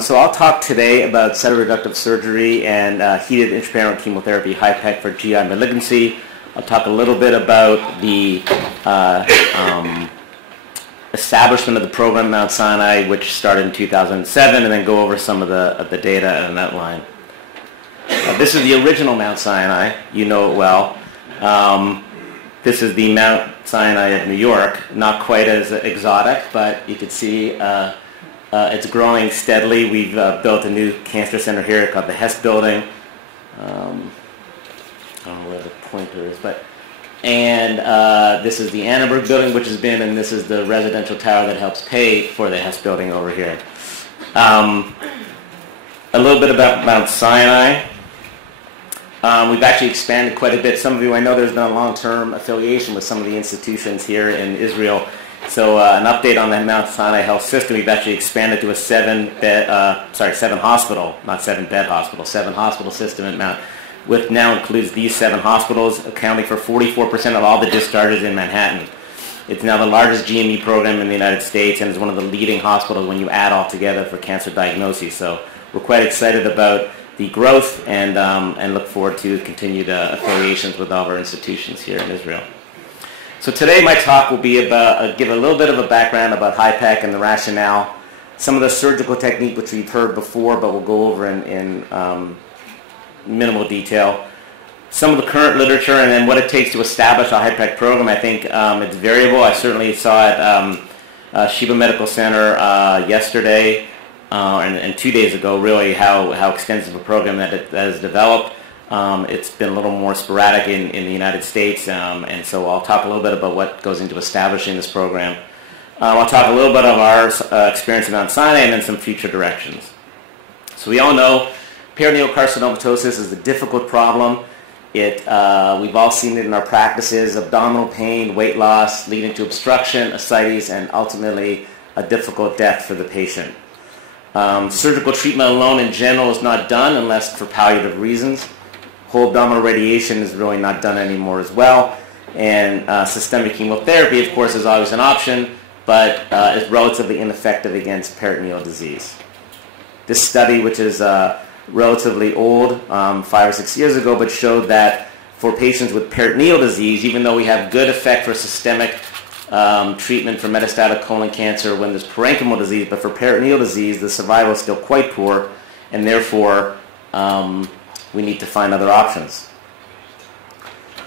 So I'll talk today about cytoreductive surgery and heated intraperitoneal chemotherapy, HIPEC, for GI malignancy. I'll talk a little bit about the establishment of the program at Mount Sinai, which started in 2007, and then go over some of the data and an outline. This is the original Mount Sinai. You know it well. This is the Mount Sinai of New York. Not quite as exotic, but you can see it's growing steadily. We've built a new cancer center here called the Hess Building. I don't know where the pointer is, and this is the Annenberg Building, which has been, and this is the residential tower that helps pay for the Hess Building over here. A little bit about Mount Sinai. We've actually expanded quite a bit. Some of you, I know there's been a long-term affiliation with some of the institutions here in Israel. So an update on the Mount Sinai Health System. We've actually expanded to a seven hospital system at Mount, which now includes these 7 hospitals, accounting for 44% of all the discharges in Manhattan. It's now the largest GME program in the United States and is one of the leading hospitals when you add all together for cancer diagnosis. So we're quite excited about the growth and look forward to continued affiliations with all of our institutions here in Israel. So today my talk will be about, give a little bit of a background about HIPEC and the rationale, some of the surgical technique which we've heard before but we'll go over in minimal detail, some of the current literature, and then what it takes to establish a HIPEC program. I think it's variable. I certainly saw at Sheba Medical Center yesterday and 2 days ago, really, how extensive a program that is developed. It's been a little more sporadic in the United States, and so I'll talk a little bit about what goes into establishing this program. I'll talk a little bit of our experience at Mount Sinai and then some future directions. So we all know peritoneal carcinomatosis is a difficult problem. We've all seen it in our practices: abdominal pain, weight loss, leading to obstruction, ascites, and ultimately a difficult death for the patient. Surgical treatment alone in general is not done unless for palliative reasons. Whole abdominal radiation is really not done anymore as well. And systemic chemotherapy, of course, is always an option, but is relatively ineffective against peritoneal disease. This study, which is relatively old, 5 or 6 years ago, but showed that for patients with peritoneal disease, even though we have good effect for systemic treatment for metastatic colon cancer when there's parenchymal disease, but for peritoneal disease, the survival is still quite poor, and therefore we need to find other options.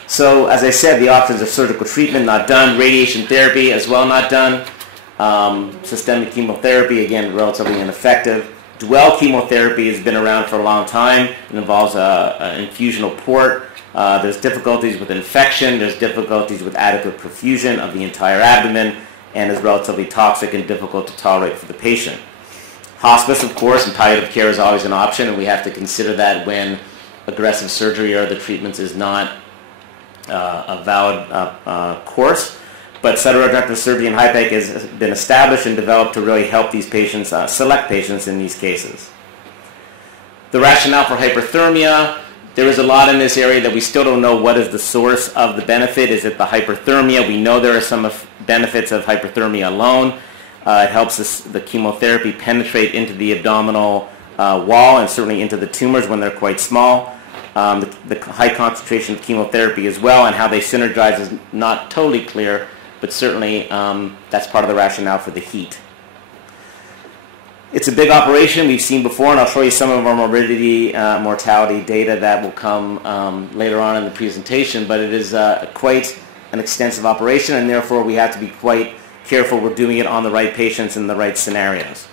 So, as I said, the options are surgical treatment, not done; radiation therapy, as well, not done; systemic chemotherapy, again, relatively ineffective. Dwell chemotherapy has been around for a long time. It involves an infusional port. There's difficulties with infection. There's difficulties with adequate perfusion of the entire abdomen, and is relatively toxic and difficult to tolerate for the patient. Hospice, of course, and palliative care is always an option, and we have to consider that when aggressive surgery or other treatments is not a valid course. But cytoreductive surgery and HIPEC has been established and developed to really help these patients, select patients in these cases. The rationale for hyperthermia: there is a lot in this area that we still don't know what is the source of the benefit. Is it the hyperthermia? We know there are some benefits of hyperthermia alone. It helps the chemotherapy penetrate into the abdominal wall and certainly into the tumors when they're quite small. The high concentration of chemotherapy as well, and how they synergize is not totally clear, but certainly that's part of the rationale for the heat. It's a big operation we've seen before, and I'll show you some of our morbidity, mortality data that will come later on in the presentation, but it is quite an extensive operation, and therefore we have to be quite careful we're doing it on the right patients in the right scenarios.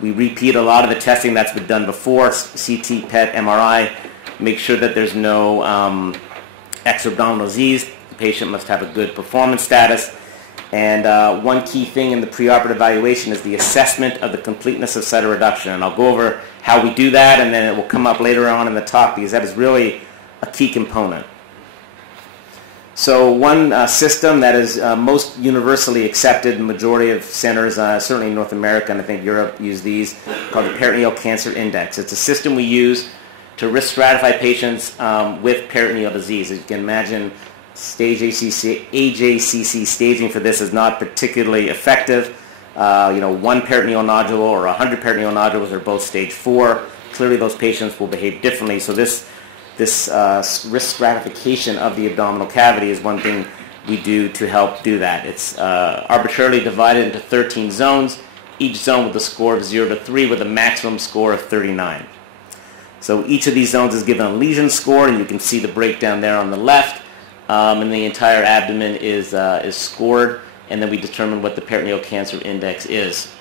We repeat a lot of the testing that's been done before: CT, PET, MRI. Make sure that there's no extra-abdominal disease. The patient must have a good performance status. And one key thing in the preoperative evaluation is the assessment of the completeness of cytoreduction. And I'll go over how we do that, and then it will come up later on in the talk because that is really a key component. So one system that is most universally accepted in the majority of centers, certainly in North America and I think Europe, use these, called the Peritoneal Cancer Index. It's a system we use to risk stratify patients with peritoneal disease. As you can imagine, AJCC staging for this is not particularly effective. one peritoneal nodule or 100 peritoneal nodules are both stage 4. Clearly those patients will behave differently. So this risk stratification of the abdominal cavity is one thing we do to help do that. It's arbitrarily divided into 13 zones, each zone with a score of 0 to 3 with a maximum score of 39. So each of these zones is given a lesion score, and you can see the breakdown there on the left, and the entire abdomen is scored, and then we determine what the peritoneal cancer index is.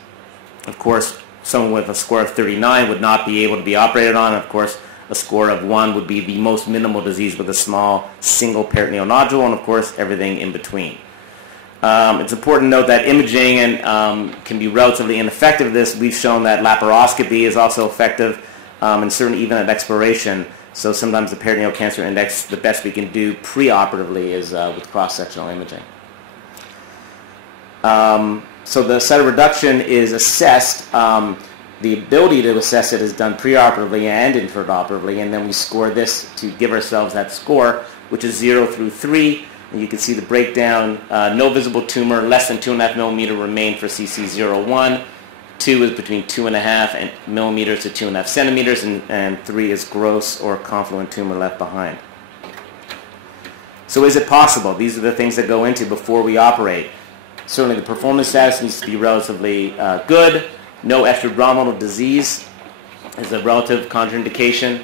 Of course, someone with a score of 39 would not be able to be operated on. Of course, a score of 1 would be the most minimal disease with a small single peritoneal nodule, and of course everything in between. It's important to note that imaging can be relatively ineffective at this. We've shown that laparoscopy is also effective, and certainly even at exploration. So sometimes the peritoneal cancer index, the best we can do preoperatively is with cross-sectional imaging. So the cytoreduction is assessed. The ability to assess it is done preoperatively and intraoperatively, and then we score this to give ourselves that score, which is 0 through 3. And you can see the breakdown. No visible tumor, less than 2.5 millimeter remain for CC01. 2 is between 2.5 millimeters to 2.5 centimeters, and 3 is gross or confluent tumor left behind. So is it possible? These are the things that go into before we operate. Certainly the performance status needs to be relatively good. No extra-abdominal disease is a relative contraindication.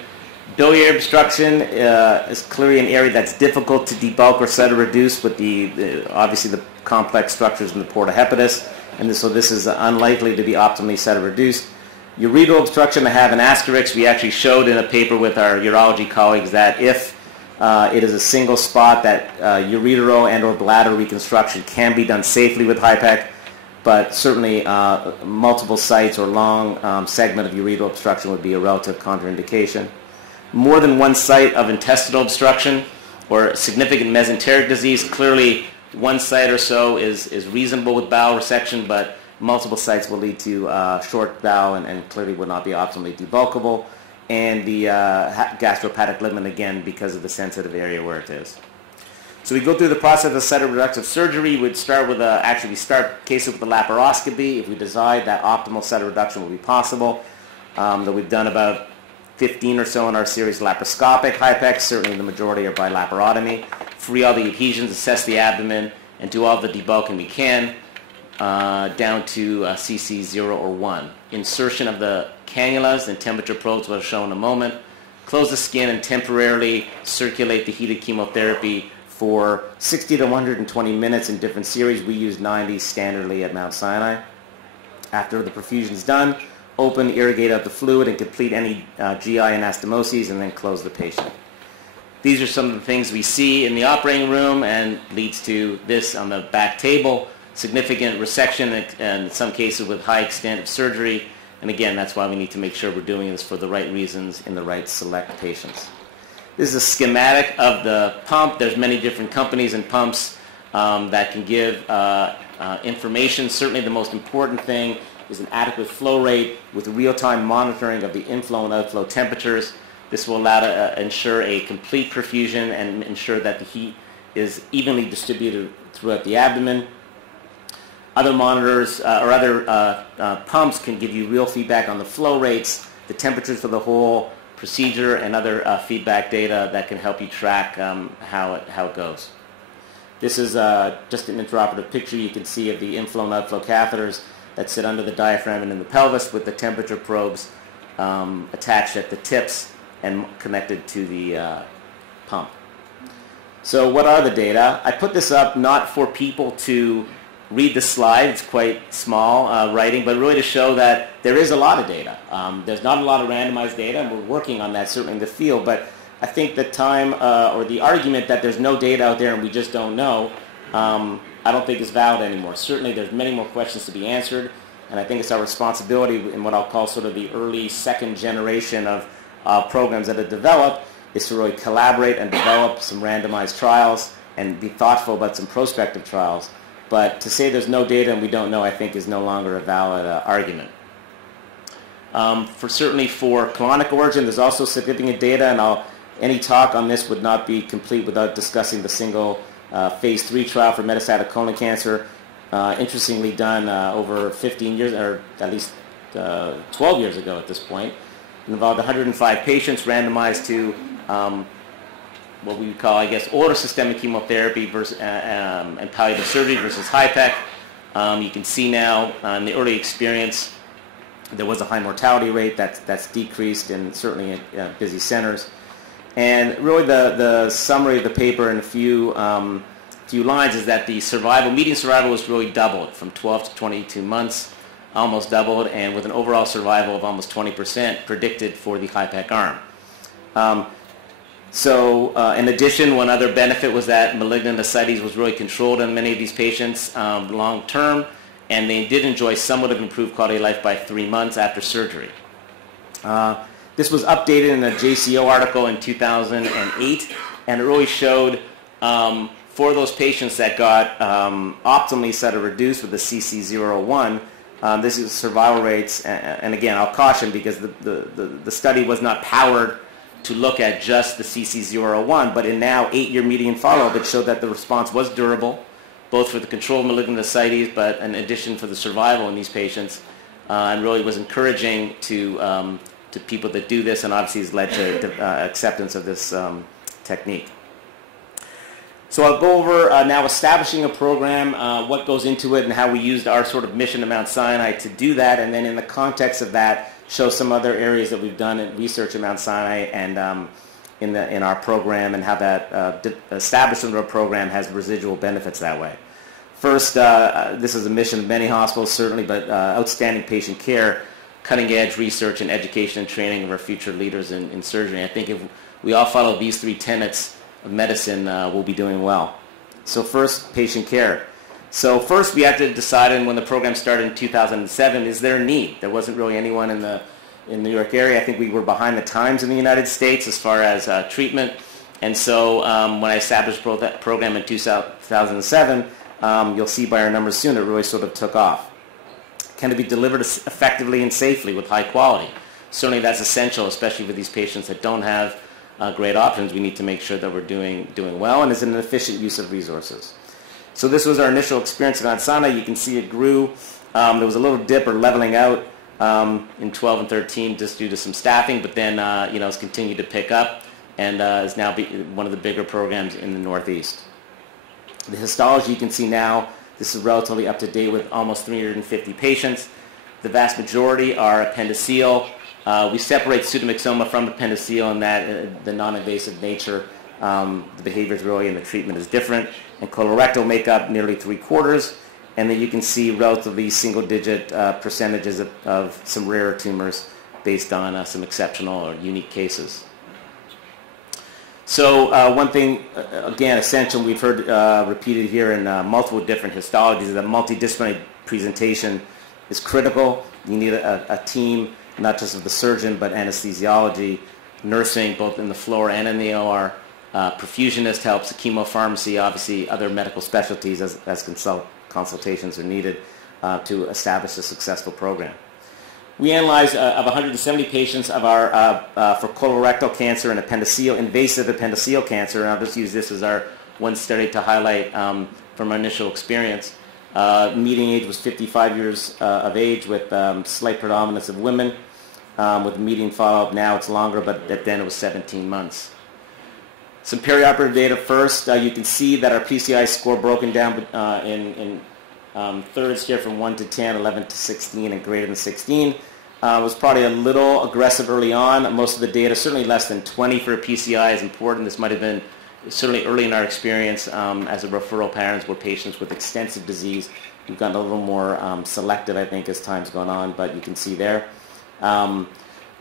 Biliary obstruction is clearly an area that's difficult to debulk or cytoreduce with obviously the complex structures in the porta hepatis, and so this is unlikely to be optimally cytoreduced. Ureteral obstruction, I have an asterisk. We actually showed in a paper with our urology colleagues that if it is a single spot, that ureteral and or bladder reconstruction can be done safely with HIPEC, but certainly multiple sites or long segment of ureteral obstruction would be a relative contraindication. More than one site of intestinal obstruction or significant mesenteric disease, clearly one site or so is reasonable with bowel resection, but multiple sites will lead to short bowel and clearly would not be optimally debulkable. And the gastrohepatic ligament, again, because of the sensitive area where it is. So we go through the process of cytoreductive surgery. We'd start with we start cases with a laparoscopy. If we decide that optimal cytoreduction will be possible, that we've done about 15 or so in our series laparoscopic HIPECs. Certainly the majority are by laparotomy. Free all the adhesions, assess the abdomen, and do all the debulking we can down to CC 0 or 1. Insertion of the cannulas and temperature probes will show in a moment. Close the skin and temporarily circulate the heated chemotherapy for 60 to 120 minutes in different series. We use 90 standardly at Mount Sinai. After the perfusion is done, open, irrigate out the fluid, and complete any GI anastomoses, and then close the patient. These are some of the things we see in the operating room and leads to this on the back table. Significant resection and in some cases with high extent of surgery. And again, that's why we need to make sure we're doing this for the right reasons in the right select patients. This is a schematic of the pump. There's many different companies and pumps that can give information. Certainly the most important thing is an adequate flow rate with real-time monitoring of the inflow and outflow temperatures. This will allow to ensure a complete perfusion and ensure that the heat is evenly distributed throughout the abdomen. Other monitors or other pumps can give you real feedback on the flow rates, the temperatures for the whole procedure, and other feedback data that can help you track how it goes. This is just an intraoperative picture you can see of the inflow and outflow catheters that sit under the diaphragm and in the pelvis with the temperature probes attached at the tips and connected to the pump. So what are the data? I put this up not for people to read the slide. It's quite small writing, but really to show that there is a lot of data. There's not a lot of randomized data, and we're working on that certainly in the field, but I think the time or the argument that there's no data out there and we just don't know, I don't think is valid anymore. Certainly there's many more questions to be answered, and I think it's our responsibility in what I'll call sort of the early second generation of programs that have developed is to really collaborate and develop some randomized trials and be thoughtful about some prospective trials. But to say there's no data and we don't know, I think, is no longer a valid argument. Certainly for colonic origin, there's also significant data, and any talk on this would not be complete without discussing the single phase 3 trial for metastatic colon cancer. interestingly done over 15 years, or at least 12 years ago at this point. It involved 105 patients randomized to what we would call, I guess, older systemic chemotherapy versus, and palliative surgery versus HIPEC. You can see now in the early experience there was a high mortality rate that's decreased, and certainly at busy centers. And really the summary of the paper in a few lines is that the median survival was really doubled from 12 to 22 months, almost doubled, and with an overall survival of almost 20% predicted for the HIPEC arm. In addition, one other benefit was that malignant ascites was really controlled in many of these patients long term, and they did enjoy somewhat of improved quality of life by 3 months after surgery. This was updated in a JCO article in 2008, and it really showed for those patients that got optimally cytoreduced with the CC001, this is survival rates, and again, I'll caution because the study was not powered to look at just the CC001, but in now 8-year median follow-up, it showed that the response was durable, both for the control of malignant ascites, but in addition for the survival in these patients, and really was encouraging to people that do this, and obviously has led to acceptance of this technique. So I'll go over now establishing a program, what goes into it, and how we used our sort of mission at Mount Sinai to do that, and then in the context of that, show some other areas that we've done in research at Mount Sinai and in our program, and how that establishment of our program has residual benefits that way. First, this is a mission of many hospitals, certainly, but outstanding patient care, cutting-edge research and education and training of our future leaders in surgery. I think if we all follow these 3 tenets of medicine, we'll be doing well. So first, patient care. So first, we had to decide, and when the program started in 2007, is there a need? There wasn't really anyone in the New York area. I think we were behind the times in the United States as far as treatment. And so when I established the program in 2007, you'll see by our numbers soon, it really sort of took off. Can it be delivered effectively and safely with high quality? Certainly that's essential, especially for these patients that don't have great options. We need to make sure that we're doing well, and is an efficient use of resources. So this was our initial experience at Mount Sinai. You can see it grew. There was a little dip or leveling out in 12 and 13 just due to some staffing, but then it's continued to pick up, and is now one of the bigger programs in the Northeast. The histology you can see now, this is relatively up to date with almost 350 patients. The vast majority are appendiceal. We separate pseudomyxoma from appendiceal in that the non-invasive nature, the behaviors really and the treatment is different. And colorectal make up nearly 3/4. And then you can see relatively single-digit percentages of some rarer tumors based on some exceptional or unique cases. So one thing, again, essential, we've heard repeated here in multiple different histologies, is that multidisciplinary presentation is critical. You need a team, not just of the surgeon, but anesthesiology, nursing, both in the floor and in the OR. Perfusionist helps, the chemopharmacy, obviously other medical specialties as consultations are needed to establish a successful program. We analyzed of 170 patients of our for colorectal cancer and invasive appendiceal cancer, and I'll just use this as our one study to highlight from our initial experience. Median age was 55 years of age with slight predominance of women. With median follow-up now it's longer, but then it was 17 months. Some perioperative data first. You can see that our PCI score broken down in thirds here from 1 to 10, 11 to 16, and greater than 16. Was probably a little aggressive early on. Most of the data, certainly less than 20 for a PCI is important. This might have been certainly early in our experience as a referral patterns were patients with extensive disease. We've gotten a little more selective, I think, as time's gone on, but you can see there.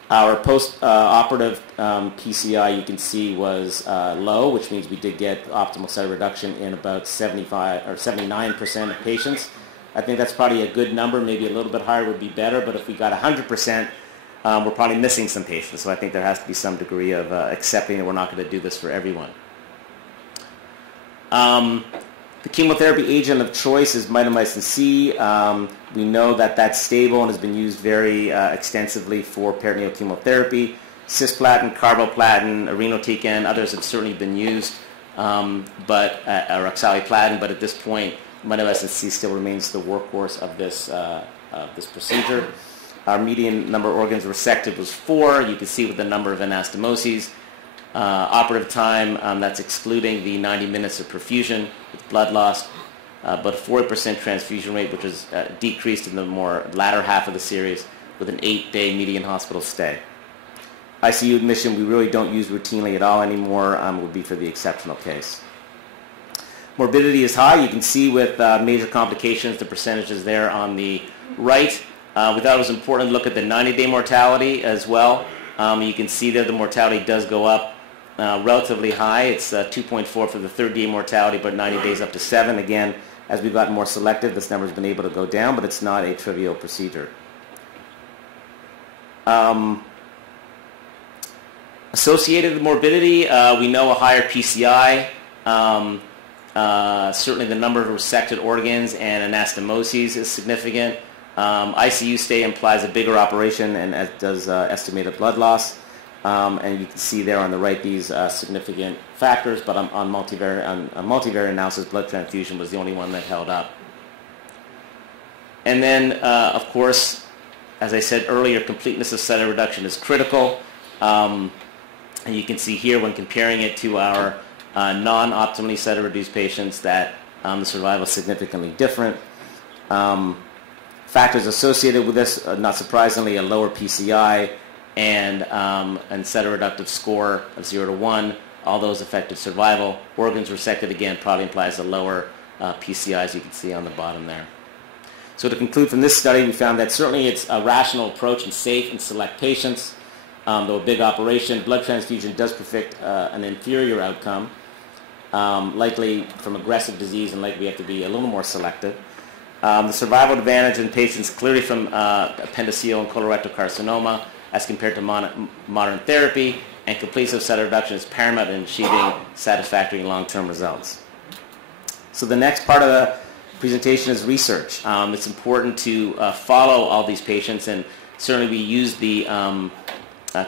Our post-operative PCI, you can see, was low, which means we did get optimal cytoreduction in about 75 or 79% of patients. I think that's probably a good number. Maybe a little bit higher would be better, but if we got 100%, we're probably missing some patients. So I think there has to be some degree of accepting that we're not going to do this for everyone. The chemotherapy agent of choice is mitomycin C. We know that that's stable and has been used very extensively for peritoneal chemotherapy. Cisplatin, carboplatin, irinotecan, others have certainly been used, or oxaliplatin, but at this point Mitral SNC still remains the workhorse of this procedure. Our median number of organs resected was 4. You can see with the number of anastomoses. Operative time, that's excluding the 90 minutes of perfusion with blood loss, but 40% transfusion rate, which is decreased in the more latter half of the series with an 8-day median hospital stay. ICU admission we really don't use routinely at all anymore, would be for the exceptional case. Morbidity is high. You can see with major complications, the percentages there on the right. We thought it was important to look at the 90-day mortality as well. You can see there the mortality does go up relatively high. It's 2.4 for the 30-day mortality, but 90 days up to 7. Again, as we've gotten more selective, this number has been able to go down, but it's not a trivial procedure. Associated with morbidity, we know a higher PCI. Certainly the number of resected organs and anastomoses is significant. ICU stay implies a bigger operation, and as does estimated blood loss. And you can see there on the right these significant factors, but on multivariate analysis, blood transfusion was the only one that held up. And then, of course, as I said earlier, completeness of center reduction is critical. And you can see here when comparing it to our non-optimally center reduced patients that the survival is significantly different. Factors associated with this, not surprisingly, a lower PCI and center-reductive score of 0 to 1. All those affected survival. Organs resected, again, probably implies a lower PCI, as you can see on the bottom there. So to conclude from this study, we found that certainly it's a rational approach and safe in select patients. Though a big operation, blood transfusion does predict an inferior outcome, likely from aggressive disease, and likely we have to be a little more selective. The survival advantage in patients clearly from appendiceal and colorectal carcinoma as compared to modern therapy, and completeness of center reduction is paramount in achieving satisfactory long-term results. So the next part of the presentation is research. It's important to follow all these patients, and certainly we use the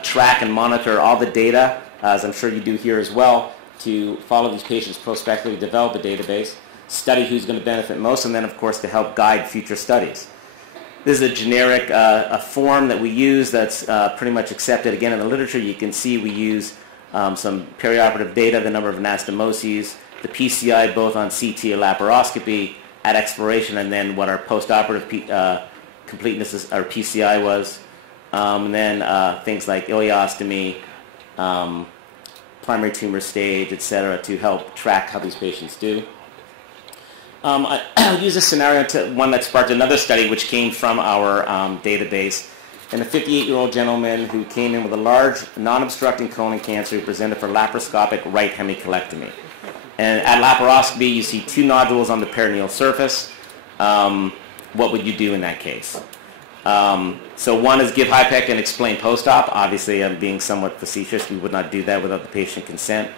track and monitor all the data, as I'm sure you do here as well, to follow these patients prospectively, develop a database, study who's going to benefit most, and then, of course, to help guide future studies. This is a generic a form that we use that's pretty much accepted. Again, in the literature, you can see we use some perioperative data, the number of anastomoses, the PCI both on CT or laparoscopy at exploration, and then what our postoperative completeness is, our PCI was. And then things like ileostomy, primary tumor stage, etc., to help track how these patients do. I'll use a scenario, one that sparked another study which came from our database. And a 58-year-old gentleman who came in with a large non-obstructing colon cancer who presented for laparoscopic right hemicolectomy. And at laparoscopy, you see 2 nodules on the peritoneal surface. What would you do in that case? So one is give HIPEC and explain post-op. Obviously, I'm being somewhat facetious. We would not do that without the patient consent.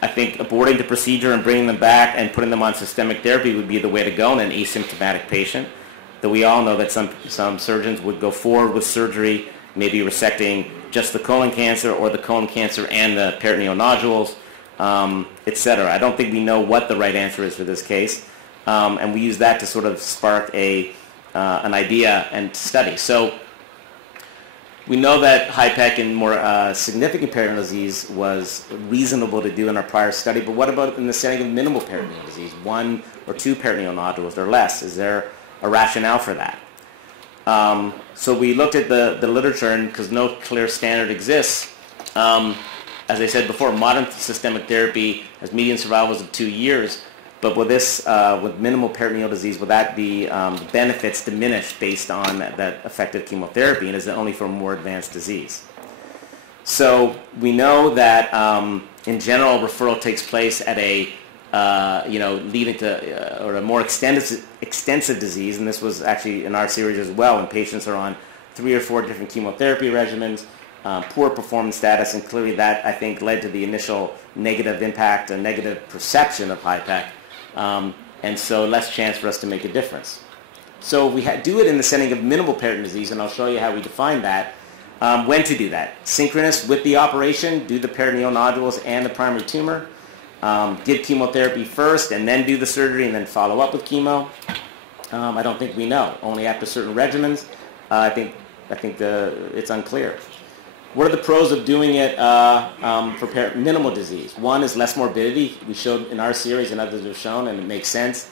I think aborting the procedure and bringing them back and putting them on systemic therapy would be the way to go in an asymptomatic patient. Though we all know that some surgeons would go forward with surgery, maybe resecting just the colon cancer or the colon cancer and the peritoneal nodules, etc. I don't think we know what the right answer is for this case, and we use that to sort of spark an idea and study. So we know that HIPEC in more significant peritoneal disease was reasonable to do in our prior study, but what about in the setting of minimal peritoneal disease, 1 or 2 peritoneal nodules or less? Is there a rationale for that? So we looked at the literature, and because no clear standard exists, as I said before, modern systemic therapy has median survivals of 2 years, but with this, with minimal peritoneal disease, will that be benefits diminished based on that effective chemotherapy, and is it only for more advanced disease? So we know that in general, referral takes place at a leading to or a more extensive disease, and this was actually in our series as well, when patients are on 3 or 4 different chemotherapy regimens, poor performance status, and clearly that, I think, led to the initial negative impact and negative perception of HIPEC. And so less chance for us to make a difference. So we do it in the setting of minimal peritoneal disease, and I'll show you how we define that. When to do that. Synchronous with the operation, do the peritoneal nodules and the primary tumor. give chemotherapy first and then do the surgery and then follow up with chemo? I don't think we know. Only after certain regimens. I think it's unclear. What are the pros of doing it for minimal disease? One is less morbidity. We showed in our series and others have shown, and it makes sense.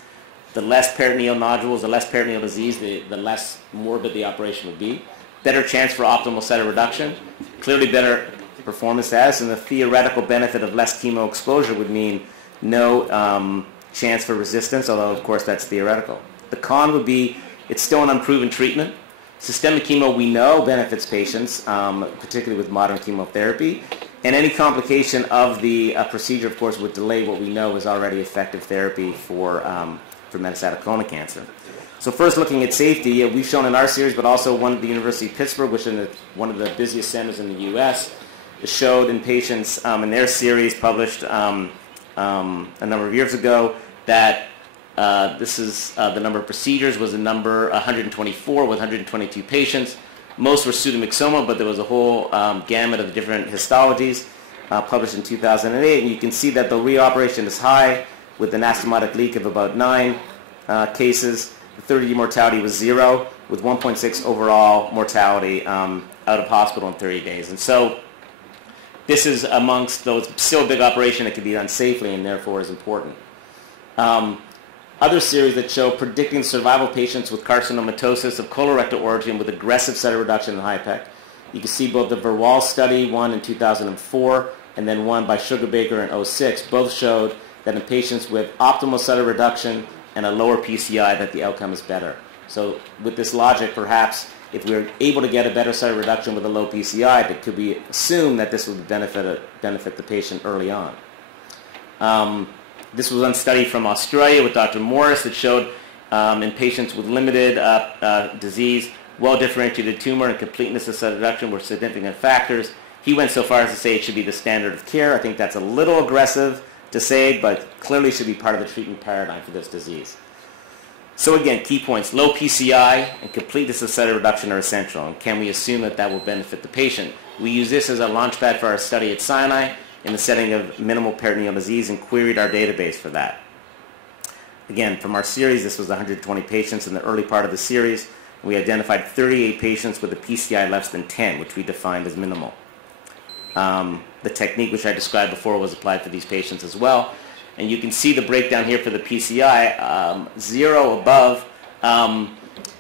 The less peritoneal nodules, the less peritoneal disease, the less morbid the operation would be. Better chance for optimal cytoreduction. Clearly better performance status, and the theoretical benefit of less chemo exposure would mean no chance for resistance, although of course that's theoretical. The con would be it's still an unproven treatment. Systemic chemo we know benefits patients, particularly with modern chemotherapy, and any complication of the procedure, of course, would delay what we know is already effective therapy for metastatic colon cancer. So first, looking at safety, we've shown in our series, but also one at the University of Pittsburgh, which is one of the busiest centers in the U.S., showed in patients in their series published a number of years ago that this is the number of procedures was a number 124 with 122 patients. Most were pseudomyxoma, but there was a whole gamut of different histologies published in 2008. And you can see that the reoperation is high with an anastomotic leak of about 9 cases. The 30-day mortality was 0 with 1.6 overall mortality out of hospital in 30 days. And so this is amongst those still a big operation that can be done safely and therefore is important. Other series that show predicting survival patients with carcinomatosis of colorectal origin with aggressive cytoreduction in HIPEC. You can see both the Verwal study, one in 2004, and then one by Sugarbaker in 2006. Both showed that in patients with optimal cytoreduction and a lower PCI that the outcome is better. So with this logic, perhaps if we're able to get a better cytoreduction with a low PCI, it could be assumed that this would benefit the patient early on. This was one study from Australia with Dr. Morris that showed in patients with limited disease, well-differentiated tumor and completeness of cytoreduction were significant factors. He went so far as to say it should be the standard of care. I think that's a little aggressive to say, but clearly should be part of the treatment paradigm for this disease. So again, key points. Low PCI and completeness of cytoreduction are essential, and can we assume that that will benefit the patient? We use this as a launchpad for our study at Sinai in the setting of minimal peritoneal disease and queried our database for that. Again, from our series, this was 120 patients in the early part of the series. We identified 38 patients with a PCI less than 10, which we defined as minimal. The technique which I described before was applied for these patients as well. And you can see the breakdown here for the PCI. 0 above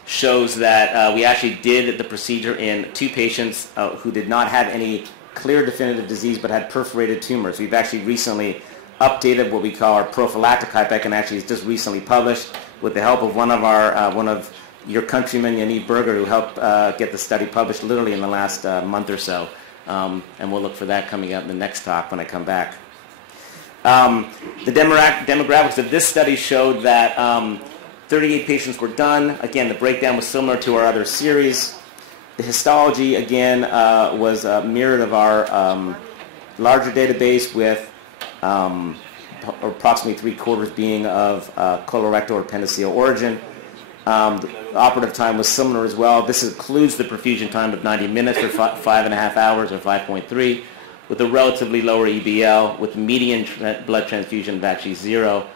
shows that we actually did the procedure in 2 patients who did not have any clear definitive disease but had perforated tumors. We've actually recently updated what we call our prophylactic HIPEC, and actually it's just recently published with the help of one of your countrymen, Yaniv Berger, who helped get the study published literally in the last month or so. And we'll look for that coming up in the next talk when I come back. The demographics of this study showed that 38 patients were done. Again, the breakdown was similar to our other series. The histology, again, was mirrored of our larger database with approximately 3/4 being of colorectal or appendiceal origin. The operative time was similar as well. This includes the perfusion time of 90 minutes or 5.5 hours or 5.3, with a relatively lower EBL, with median blood transfusion of actually 0,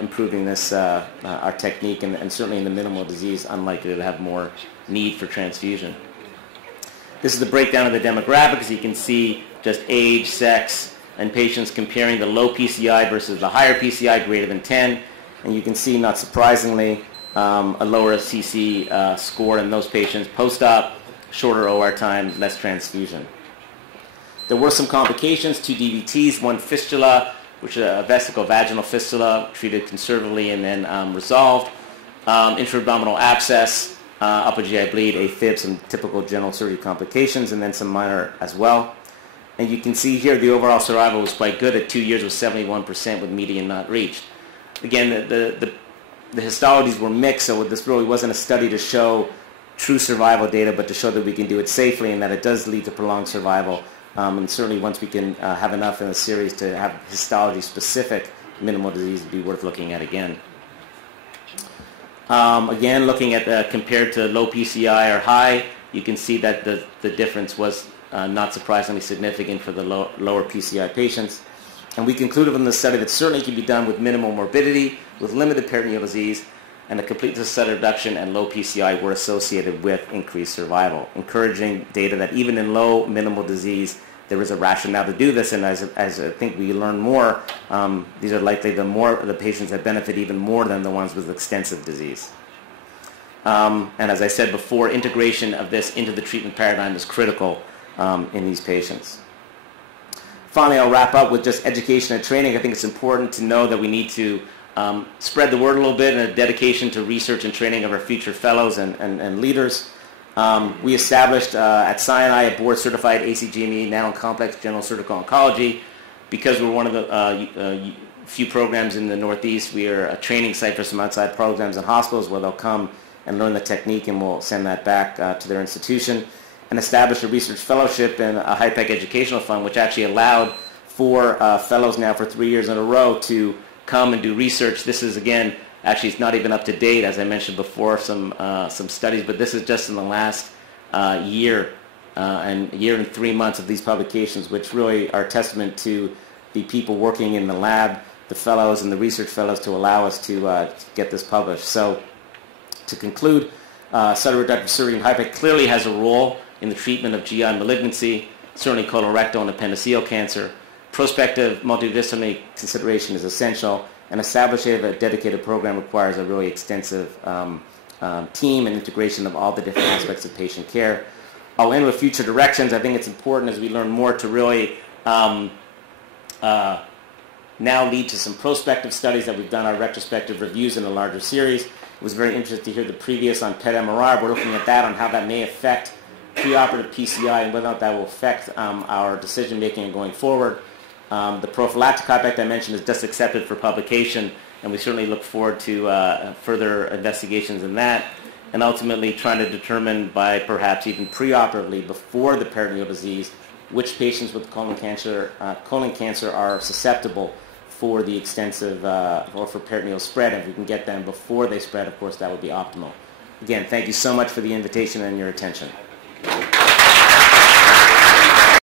improving this our technique, and certainly in the minimal disease, unlikely to have more need for transfusion. This is the breakdown of the demographics. You can see just age, sex, and patients comparing the low PCI versus the higher PCI greater than 10. And you can see, not surprisingly, a lower CC score in those patients. Post-op, shorter OR time, less transfusion. There were some complications, 2 DVTs, 1 fistula, which is a vesicovaginal fistula, treated conservatively and then resolved. Intra-abdominal abscess, upper GI bleed, AFib, some typical general surgery complications, and then some minor as well. And you can see here the overall survival was quite good. At 2 years was 71% with median not reached. Again, the histologies were mixed, so this really wasn't a study to show true survival data, but to show that we can do it safely and that it does lead to prolonged survival. And certainly once we can have enough in the series to have histology-specific minimal disease, it would be worth looking at again. Again, looking at compared to low PCI or high, you can see that the difference was not surprisingly significant for the lower PCI patients. And we concluded from the study that certainly can be done with minimal morbidity, with limited peritoneal disease, and a complete placenta reduction and low PCI were associated with increased survival, encouraging data that even in low minimal disease, there is a rationale to do this. And as I think we learn more, these are likely the patients that benefit even more than the ones with extensive disease. And as I said before, integration of this into the treatment paradigm is critical in these patients. Finally, I'll wrap up with just education and training. I think it's important to know that we need to spread the word a little bit and a dedication to research and training of our future fellows and leaders. We established at Sinai a board-certified ACGME, now in complex general surgical oncology. Because we're one of the few programs in the Northeast, we are a training site for some outside programs and hospitals where they'll come and learn the technique, and we'll send that back to their institution. And established a research fellowship and a HIPEC educational fund, which actually allowed for fellows now for 3 years in a row to come and do research. This is, again, actually it's not even up to date, as I mentioned before, some studies, but this is just in the last year and 3 months of these publications, which really are a testament to the people working in the lab, the fellows and the research fellows, to allow us to get this published. So to conclude, cytoreductive surgery in HIPEC clearly has a role in the treatment of GI malignancy, certainly colorectal and appendiceal cancer. Prospective multidisciplinary consideration is essential, and establishing a dedicated program requires a really extensive team and integration of all the different aspects of patient care. I'll end with future directions. I think it's important as we learn more to really now lead to some prospective studies that we've done our retrospective reviews in a larger series. It was very interesting to hear the previous on PET MRI. We're looking at that on how that may affect preoperative PCI and whether or not that will affect our decision making going forward. The prophylactic HIPEC I mentioned is just accepted for publication, and we certainly look forward to further investigations in that, and ultimately trying to determine by perhaps even preoperatively before the peritoneal disease which patients with colon cancer are susceptible for the extensive or for peritoneal spread. If we can get them before they spread, of course, that would be optimal. Again, thank you so much for the invitation and your attention.